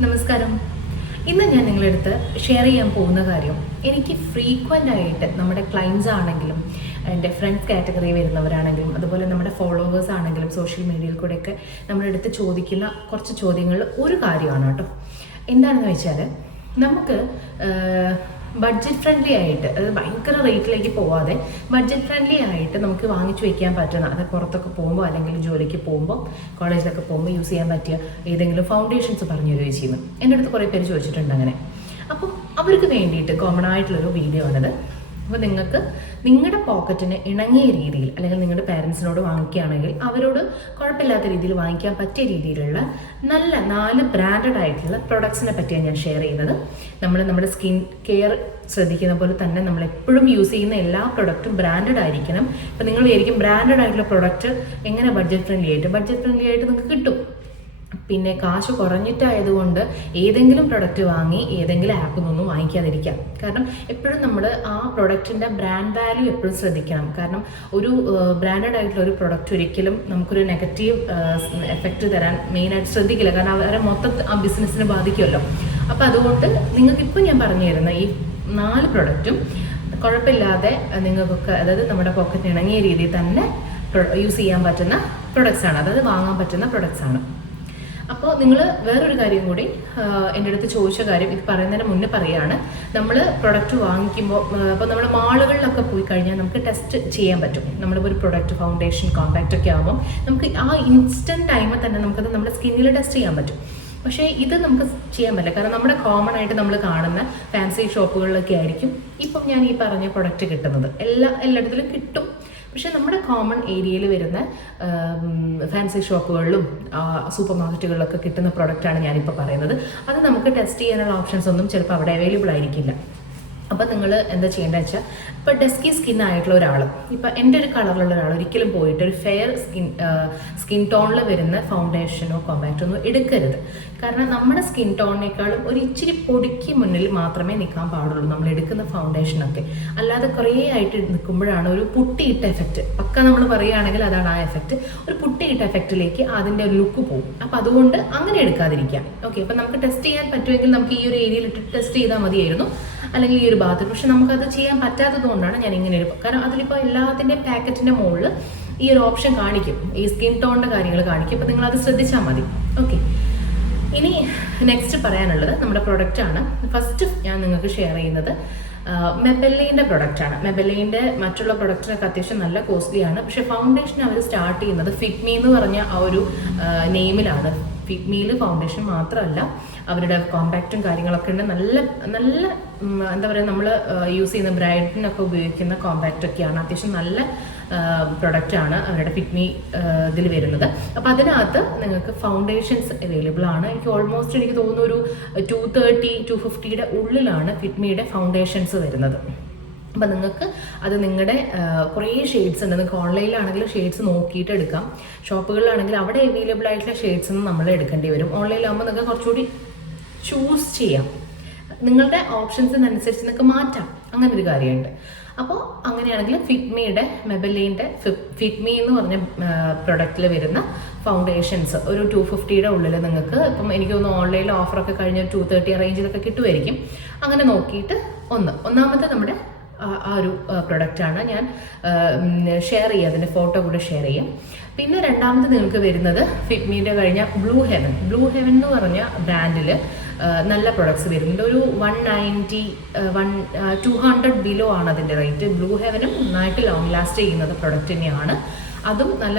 നമസ്കാരം. ഇന്ന് ഞാൻ നിങ്ങളെടുത്ത് ഷെയർ ചെയ്യാൻ പോകുന്ന കാര്യം, എനിക്ക് ഫ്രീക്വൻ്റ് ആയിട്ട് നമ്മുടെ ക്ലയൻസ് ആണെങ്കിലും എൻ്റെ ഫ്രണ്ട്സ് കാറ്റഗറി വരുന്നവരാണെങ്കിലും അതുപോലെ നമ്മുടെ ഫോളോവേഴ്സ് ആണെങ്കിലും സോഷ്യൽ മീഡിയയിൽ കൂടെയൊക്കെ നമ്മുടെ അടുത്ത് ചോദിക്കുന്ന കുറച്ച് ചോദ്യങ്ങളിൽ ഒരു കാര്യമാണ് കേട്ടോ. എന്താണെന്ന് വെച്ചാൽ, നമുക്ക് ബഡ്ജറ്റ് ഫ്രണ്ട്ലി ആയിട്ട്, അത് ഭയങ്കര റേറ്റിലേക്ക് പോവാതെ ബഡ്ജറ്റ് ഫ്രണ്ട്ലി ആയിട്ട് നമുക്ക് വാങ്ങിച്ചു വയ്ക്കാൻ പറ്റുന്ന, അത് പുറത്തൊക്കെ പോകുമ്പോൾ അല്ലെങ്കിൽ ജോലിക്ക് പോകുമ്പോൾ കോളേജിലൊക്കെ പോകുമ്പോൾ യൂസ് ചെയ്യാൻ പറ്റിയ ഏതെങ്കിലും ഫൗണ്ടേഷൻസ് പറഞ്ഞു തരുകയും ചെയ്യുന്നു. എൻ്റെ അടുത്ത് കുറേ പേര് ചോദിച്ചിട്ടുണ്ട് അങ്ങനെ. അപ്പം അവർക്ക് വേണ്ടിയിട്ട് കോമൺ ആയിട്ടുള്ളൊരു വീഡിയോ ആണിത്. അപ്പോൾ നിങ്ങൾക്ക് നിങ്ങളുടെ പോക്കറ്റിന് ഇണങ്ങിയ രീതിയിൽ, അല്ലെങ്കിൽ നിങ്ങളുടെ പാരൻസിനോട് വാങ്ങിക്കുകയാണെങ്കിൽ അവരോട് കുഴപ്പമില്ലാത്ത രീതിയിൽ വാങ്ങിക്കാൻ പറ്റിയ രീതിയിലുള്ള നല്ല 4 ബ്രാൻഡഡ് ആയിട്ടുള്ള പ്രൊഡക്ട്സിനെ പറ്റിയാണ് ഞാൻ ഷെയർ ചെയ്യുന്നത്. നമ്മുടെ സ്കിൻ കെയർ ശ്രദ്ധിക്കുന്ന പോലെ തന്നെ നമ്മൾ എപ്പോഴും യൂസ് ചെയ്യുന്ന എല്ലാ പ്രൊഡക്റ്റും ബ്രാൻഡഡ് ആയിരിക്കണം. ഇപ്പം നിങ്ങൾ വിചാരിക്കും ബ്രാൻഡഡ് ആയിട്ടുള്ള പ്രൊഡക്റ്റ് എങ്ങനെ ബഡ്ജറ്റ് ഫ്രണ്ട്ലി ആയിട്ട് നിങ്ങൾക്ക് കിട്ടും. പിന്നെ കാശ് കുറഞ്ഞിട്ടായതുകൊണ്ട് ഏതെങ്കിലും പ്രൊഡക്റ്റ് വാങ്ങി ഏതെങ്കിലും ആപ്പിൽ നിന്നും വാങ്ങിക്കാതിരിക്കാം. കാരണം എപ്പോഴും നമ്മൾ ആ പ്രൊഡക്റ്റിൻ്റെ ബ്രാൻഡ് വാല്യൂ എപ്പോഴും ശ്രദ്ധിക്കണം. കാരണം ഒരു ബ്രാൻഡഡ് ആയിട്ടുള്ള ഒരു പ്രൊഡക്റ്റ് ഒരിക്കലും നമുക്കൊരു നെഗറ്റീവ് എഫക്റ്റ് തരാൻ മെയിനായിട്ട് ശ്രദ്ധിക്കില്ല. കാരണം അവരെ മൊത്തത്തിൽ ആ ബിസിനസ്സിനെ ബാധിക്കുമല്ലോ. അപ്പോൾ അതുകൊണ്ട് നിങ്ങൾക്കിപ്പോൾ ഞാൻ പറഞ്ഞു തരുന്ന ഈ 4 പ്രൊഡക്റ്റും കുഴപ്പമില്ലാതെ നിങ്ങൾക്കൊക്കെ, അതായത് നമ്മുടെ പോക്കറ്റിന് ഇണങ്ങിയ രീതിയിൽ തന്നെ യൂസ് ചെയ്യാൻ പറ്റുന്ന പ്രൊഡക്ട്സാണ്, അതായത് വാങ്ങാൻ പറ്റുന്ന പ്രൊഡക്ട്സാണ്. അപ്പോൾ നിങ്ങൾ വേറൊരു കാര്യം കൂടി എൻ്റെ അടുത്ത് ചോദിച്ച കാര്യം, ഇത് പറയുന്നതിന് മുന്നേ പറയുകയാണ്. നമ്മൾ പ്രൊഡക്റ്റ് വാങ്ങിക്കുമ്പോൾ, അപ്പോൾ നമ്മൾ മാളുകളിലൊക്കെ പോയി കഴിഞ്ഞാൽ നമുക്ക് ടെസ്റ്റ് ചെയ്യാൻ പറ്റും. നമ്മളിപ്പോൾ ഒരു പ്രൊഡക്റ്റ്, ഫൗണ്ടേഷൻ, കോമ്പാക്റ്റ് ഒക്കെ ആകുമ്പോൾ നമുക്ക് ആ ഇൻസ്റ്റൻറ്റ് ടൈമിൽ തന്നെ നമുക്കത് നമ്മുടെ സ്കിന്നിൽ ടെസ്റ്റ് ചെയ്യാൻ പറ്റും. പക്ഷേ ഇത് നമുക്ക് ചെയ്യാൻ പറ്റില്ല. കാരണം നമ്മുടെ കോമൺ ആയിട്ട് നമ്മൾ കാണുന്ന ഫാൻസി ഷോപ്പുകളിലൊക്കെ ആയിരിക്കും ഇപ്പം ഞാൻ ഈ പറഞ്ഞ പ്രൊഡക്റ്റ് കിട്ടുന്നത്. എല്ലായിടത്തിലും കിട്ടും. പക്ഷേ നമ്മുടെ കോമൺ ഏരിയയിൽ വരുന്ന ഫാൻസി ഷോപ്പുകളിലും സൂപ്പർ മാർക്കറ്റുകളിലൊക്കെ കിട്ടുന്ന പ്രൊഡക്റ്റാണ് ഞാനിപ്പോൾ പറയുന്നത്. അത് നമുക്ക് ടെസ്റ്റ് ചെയ്യാനുള്ള ഓപ്ഷൻസ് ഒന്നും ചിലപ്പോൾ അവിടെ അവൈലബിൾ ആയിരിക്കില്ല. അപ്പോൾ നിങ്ങൾ എന്താ ചെയ്യേണ്ടത് വെച്ചാൽ, ഇപ്പോൾ ഡസ്കി സ്കിൻ ആയിട്ടുള്ള ഒരാൾ, ഇപ്പോൾ എൻ്റെ ഒരു കളറിലുള്ള ഒരാൾ ഒരിക്കലും പോയിട്ട് ഒരു ഫെയർ സ്കിൻ ടോണിൽ വരുന്ന ഫൗണ്ടേഷനോ കോമ്പാക്റ്റോ ഒന്നും എടുക്കരുത്. കാരണം നമ്മുടെ സ്കിൻ ടോണിനേക്കാളും ഒരു ഇച്ചിരി പൊടിക്ക് മുന്നിൽ മാത്രമേ നിൽക്കാൻ പാടുള്ളൂ നമ്മൾ എടുക്കുന്ന ഫൗണ്ടേഷനൊക്കെ. അല്ലാതെ കുറേ ആയിട്ട് നിൽക്കുമ്പോഴാണ് ഒരു പുട്ടിയിട്ട എഫക്റ്റ്, പക്ക നമ്മൾ പറയുകയാണെങ്കിൽ അതാണ് ആ എഫക്റ്റ്. ഒരു പുട്ടിയിട്ട എഫക്റ്റിലേക്ക് അതിൻ്റെ ഒരു ലുക്ക് പോകും. അപ്പോൾ അതുകൊണ്ട് അങ്ങനെ എടുക്കാതിരിക്കാം. ഓക്കെ, അപ്പോൾ നമുക്ക് ടെസ്റ്റ് ചെയ്യാൻ പറ്റുമെങ്കിൽ നമുക്ക് ഈ ഒരു ഏരിയയിൽ ഇട്ട് ടെസ്റ്റ് ചെയ്താൽ മതിയായിരുന്നു, അല്ലെങ്കിൽ ഈ ഒരു ഭാഗത്ത്. പക്ഷെ നമുക്കത് ചെയ്യാൻ പറ്റാത്തത് കൊണ്ടാണ് ഞാൻ ഇങ്ങനെ ഒരു, കാരണം അതിലിപ്പോൾ എല്ലാത്തിൻ്റെയും പാക്കറ്റിൻ്റെ മുകളിൽ ഈ ഒരു ഓപ്ഷൻ കാണിക്കും, ഈ സ്കിൻ ടോണിൻ്റെ കാര്യങ്ങൾ കാണിക്കും. അപ്പോൾ നിങ്ങളത് ശ്രദ്ധിച്ചാൽ മതി. ഓക്കെ, ഇനി നെക്സ്റ്റ് പറയാനുള്ളത് നമ്മുടെ പ്രൊഡക്റ്റാണ്. ഫസ്റ്റ് ഞാൻ നിങ്ങൾക്ക് ഷെയർ ചെയ്യുന്നത് മെബെല്ലൈൻ്റെ പ്രൊഡക്റ്റാണ്. മെബെല്ലൈൻ്റെ മറ്റുള്ള പ്രൊഡക്റ്റിനൊക്കെ അത്യാവശ്യം നല്ല കോസ്റ്റ്ലിയാണ്. പക്ഷേ ഫൗണ്ടേഷൻ അവർ സ്റ്റാർട്ട് ചെയ്യുന്നത് ഫിറ്റ്മി എന്ന് പറഞ്ഞ ആ ഒരു നെയിമിലാണ്. ഫിറ്റ്മിയിൽ ഫൗണ്ടേഷൻ മാത്രമല്ല, അവരുടെ കോമ്പാക്റ്റും കാര്യങ്ങളൊക്കെ ഉണ്ട്. നല്ല നല്ല എന്താ പറയുക, നമ്മൾ യൂസ് ചെയ്യുന്ന ബ്രൈഡിനൊക്കെ ഉപയോഗിക്കുന്ന കോമ്പാക്റ്റൊക്കെയാണ്. അത്യാവശ്യം നല്ല പ്രൊഡക്റ്റാണ് അവരുടെ ഫിറ്റ്മി ഇതിൽ വരുന്നത്. അപ്പോൾ അതിനകത്ത് നിങ്ങൾക്ക് ഫൗണ്ടേഷൻസ് അവൈലബിൾ ആണ്. എനിക്ക് തോന്നുന്നു ഒരു 230-250 ഉള്ളിലാണ് ഫിറ്റ്മിയുടെ ഫൗണ്ടേഷൻസ് വരുന്നത്. അപ്പം നിങ്ങൾക്ക് അത് നിങ്ങളുടെ കുറേ ഷെയ്ഡ്സ് ഉണ്ട്. നിങ്ങൾക്ക് ഓൺലൈനിലാണെങ്കിൽ ഷെയ്ഡ്സ് നോക്കിയിട്ട് എടുക്കാം. ഷോപ്പുകളിലാണെങ്കിൽ അവിടെ അവൈലബിൾ ആയിട്ടുള്ള ഷെയ്ഡ്സ് ഒന്നും നമ്മൾ എടുക്കേണ്ടി വരും. ഓൺലൈനിലാകുമ്പോൾ നിങ്ങൾക്ക് കുറച്ചുകൂടി ചൂസ് ചെയ്യാം. നിങ്ങളുടെ ഓപ്ഷൻസിനനുസരിച്ച് നിങ്ങൾക്ക് മാറ്റാം. അങ്ങനെ ഒരു കാര്യമുണ്ട്. അപ്പോൾ അങ്ങനെയാണെങ്കിൽ ഫിറ്റ്മിയുടെ മെബെല്ലൈൻ്റെ ഫിറ്റ്മി എന്ന് പറഞ്ഞ പ്രൊഡക്റ്റിൽ വരുന്ന ഫൗണ്ടേഷൻസ് ഒരു 250 ഉള്ളിൽ നിങ്ങൾക്ക്, ഇപ്പം എനിക്ക് തോന്നുന്നു ഓൺലൈനിൽ ഓഫറൊക്കെ കഴിഞ്ഞ് 230 റേഞ്ചിലൊക്കെ കിട്ടുമായിരിക്കും. അങ്ങനെ നോക്കിയിട്ട് ഒന്നാമത്തെ നമ്മുടെ ആ ഒരു പ്രൊഡക്റ്റാണ് ഞാൻ ഷെയർ ചെയ്യുക, അതിൻ്റെ ഫോട്ടോ കൂടെ ഷെയർ ചെയ്യും. പിന്നെ രണ്ടാമത് നിങ്ങൾക്ക് വരുന്നത് ഫിറ്റ്മിയുടെ കഴിഞ്ഞ ബ്ലൂ ഹെവൻ എന്ന് പറഞ്ഞ ബ്രാൻഡിൽ നല്ല പ്രൊഡക്ട്സ് വരുന്നുണ്ട്. ഒരു 200 ബിലോ ആണ് അതിൻ്റെ റേറ്റ്. ബ്ലൂ ഹെവനും നന്നായിട്ട് ലോങ് ലാസ്റ്റ് ചെയ്യുന്നത് പ്രൊഡക്റ്റ് തന്നെയാണ്. അതും നല്ല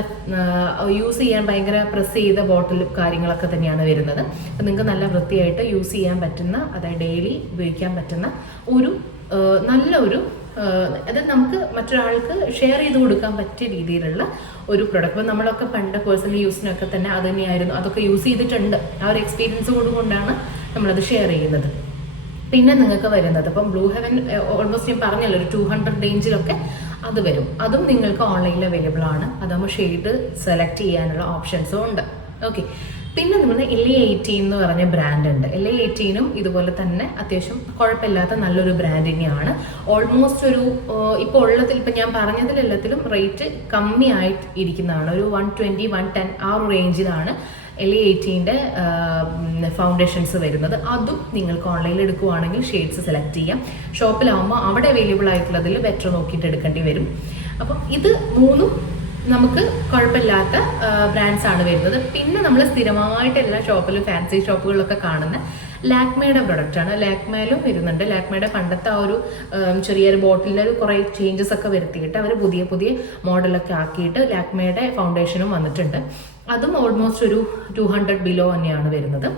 യൂസ് ചെയ്യാൻ ഭയങ്കര പ്രസ് ചെയ്ത ബോട്ടിൽ കാര്യങ്ങളൊക്കെ തന്നെയാണ് വരുന്നത്. അപ്പം നിങ്ങൾക്ക് നല്ല വൃത്തിയായിട്ട് യൂസ് ചെയ്യാൻ പറ്റുന്ന, അതായത് ഡെയിലി ഉപയോഗിക്കാൻ പറ്റുന്ന ഒരു നല്ല ഒരു, അത് നമുക്ക് മറ്റൊരാൾക്ക് ഷെയർ ചെയ്ത് കൊടുക്കാൻ പറ്റിയ രീതിയിലുള്ള ഒരു പ്രൊഡക്റ്റ്. അപ്പോൾ നമ്മളൊക്കെ പണ്ട് പേഴ്സണൽ യൂസിനൊക്കെ തന്നെ അത് തന്നെയായിരുന്നു, അതൊക്കെ യൂസ് ചെയ്തിട്ടുണ്ട്. ആ ഒരു എക്സ്പീരിയൻസ് കൊണ്ടുകൊണ്ടാണ് നമ്മളത് ഷെയർ ചെയ്യുന്നത്. പിന്നെ നിങ്ങൾക്ക് വരുന്നത് ഇപ്പം ബ്ലൂ ഹെവൻ ഓൾമോസ്റ്റ് ഞാൻ പറഞ്ഞല്ലോ ഒരു 200 റേഞ്ചിലൊക്കെ അത് വരും. അതും നിങ്ങൾക്ക് ഓൺലൈനിൽ അവൈലബിൾ ആണ്. അതാകുമ്പോൾ ഷെയ്ഡ് സെലക്ട് ചെയ്യാനുള്ള ഓപ്ഷൻസും ഉണ്ട്. ഓക്കെ, പിന്നെ നമ്മൾ LA18 എന്ന് പറഞ്ഞ ബ്രാൻഡ് ഉണ്ട്. LA18ഉം ഇതുപോലെ തന്നെ അത്യാവശ്യം കുഴപ്പമില്ലാത്ത നല്ലൊരു ബ്രാൻഡ് തന്നെയാണ്. ഓൾമോസ്റ്റ് ഒരു ഇപ്പോൾ ഉള്ളതിൽ, ഇപ്പം ഞാൻ പറഞ്ഞതിലെല്ലാത്തിലും റേറ്റ് കമ്മിയായിട്ട് ഇരിക്കുന്നതാണ്. ഒരു 120-110 ആ ഒരു റേഞ്ചിലാണ് LA18-ന്റെ ഫൗണ്ടേഷൻസ് വരുന്നത്. അതും നിങ്ങൾക്ക് ഓൺലൈനിൽ എടുക്കുവാണെങ്കിൽ ഷെയ്ഡ്സ് സെലക്ട് ചെയ്യാം. ഷോപ്പിലാവുമ്പോൾ അവിടെ അവൈലബിൾ ആയിട്ടുള്ളതിൽ ബെറ്റർ നോക്കിയിട്ട് എടുക്കേണ്ടി വരും. അപ്പം ഇത് മൂന്നും നമുക്ക് കുഴപ്പമില്ലാത്ത ബ്രാൻഡ്സ് ആണ് വരുന്നത്. പിന്നെ നമ്മൾ സ്ഥിരമായിട്ട് എല്ലാ ഷോപ്പിലും ഫാൻസി ഷോപ്പുകളിലൊക്കെ കാണുന്ന ലാക്മേയുടെ പ്രൊഡക്റ്റാണ്. ലാക്മേയിലും വരുന്നുണ്ട്. ലാക്മേയുടെ പണ്ടത്തെ ആ ഒരു ചെറിയൊരു ബോട്ടിലിൽ കുറേ ചേഞ്ചസ് ഒക്കെ വരുത്തിയിട്ട് അവർ പുതിയ പുതിയ മോഡലൊക്കെ ആക്കിയിട്ട് ലാക്മേയുടെ ഫൗണ്ടേഷനും വന്നിട്ടുണ്ട്. അതും ഓൾമോസ്റ്റ് ഒരു 200 ബിലോ തന്നെയാണ് വരുന്നത്.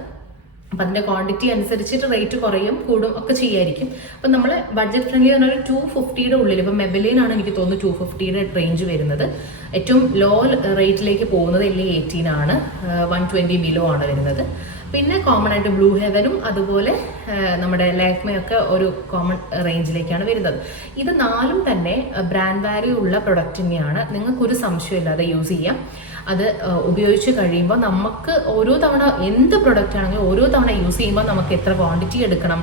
അപ്പം അതിൻ്റെ ക്വാണ്ടിറ്റി അനുസരിച്ചിട്ട് റേറ്റ് കുറയും കൂടും ഒക്കെ ചെയ്യായിരിക്കും. അപ്പം നമ്മൾ ബഡ്ജറ്റ് ഫ്രണ്ട്ലി എന്ന് പറഞ്ഞാൽ 250യുടെ ഉള്ളിൽ, ഇപ്പം മെബലിനാണ് എനിക്ക് തോന്നുന്നു 250യുടെ റേഞ്ച് വരുന്നത്. ഏറ്റവും ലോ റേറ്റിലേക്ക് പോകുന്നത് LA18 ആണ്, 120 ബിലോ ആണ് വരുന്നത്. പിന്നെ കോമൺ ആയിട്ട് ബ്ലൂ ഹെവനും അതുപോലെ നമ്മുടെ ലാക്മയൊക്കെ ഒരു കോമൺ റേഞ്ചിലേക്കാണ് വരുന്നത്. ഇത് 4ഉം തന്നെ ബ്രാൻഡ് വാല്യൂ ഉള്ള പ്രൊഡക്റ്റ് തന്നെയാണ്. നിങ്ങൾക്കൊരു സംശയമില്ലാതെ യൂസ് ചെയ്യാം. അത് ഉപയോഗിച്ച് കഴിയുമ്പോൾ നമുക്ക് ഓരോ തവണ എന്ത് പ്രൊഡക്റ്റ് ആണെങ്കിലും ഓരോ തവണ യൂസ് ചെയ്യുമ്പോൾ നമുക്ക് എത്ര ക്വാണ്ടിറ്റി എടുക്കണം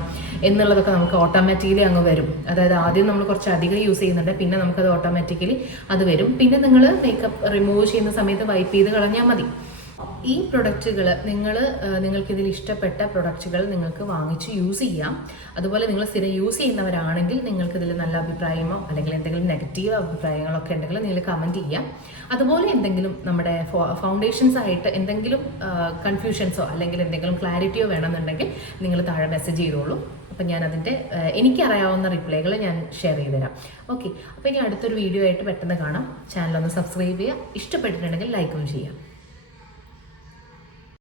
എന്നുള്ളതൊക്കെ നമുക്ക് ഓട്ടോമാറ്റിക്കലി അങ്ങ് വരും. അതായത് ആദ്യം നമ്മൾ കുറച്ച് അധികം യൂസ് ചെയ്യുന്നുണ്ട്, പിന്നെ നമുക്കത് ഓട്ടോമാറ്റിക്കലി അത് വരും. പിന്നെ നിങ്ങൾ മേക്കപ്പ് റിമൂവ് ചെയ്യുന്ന സമയത്ത് വൈപ്പ് ചെയ്ത് കളഞ്ഞാൽ മതി. ഈ പ്രൊഡക്റ്റുകൾ നിങ്ങൾക്കിതിൽ ഇഷ്ടപ്പെട്ട പ്രൊഡക്റ്റുകൾ നിങ്ങൾക്ക് വാങ്ങിച്ച് യൂസ് ചെയ്യാം. അതുപോലെ നിങ്ങൾ സ്ഥിരം യൂസ് ചെയ്യുന്നവരാണെങ്കിൽ നിങ്ങൾക്കിതിൽ നല്ല അഭിപ്രായമോ അല്ലെങ്കിൽ എന്തെങ്കിലും നെഗറ്റീവ് അഭിപ്രായങ്ങളൊക്കെ ഉണ്ടെങ്കിൽ നിങ്ങൾ കമൻറ്റ് ചെയ്യാം. അതുപോലെ എന്തെങ്കിലും നമ്മുടെ ഫൗണ്ടേഷൻസ് ആയിട്ട് എന്തെങ്കിലും കൺഫ്യൂഷൻസോ അല്ലെങ്കിൽ എന്തെങ്കിലും ക്ലാരിറ്റിയോ വേണമെന്നുണ്ടെങ്കിൽ നിങ്ങൾ താഴെ മെസ്സേജ് ചെയ്തോളൂ. അപ്പം ഞാൻ അതിൻ്റെ എനിക്കറിയാവുന്ന റിപ്ലൈകൾ ഞാൻ ഷെയർ ചെയ്ത് തരാം. ഓക്കെ, അപ്പോൾ ഇനി അടുത്തൊരു വീഡിയോ ആയിട്ട് പെട്ടെന്ന് കാണാം. ചാനലൊന്ന് സബ്സ്ക്രൈബ് ചെയ്യുക. ഇഷ്ടപ്പെട്ടിട്ടുണ്ടെങ്കിൽ ലൈക്കും ചെയ്യാം.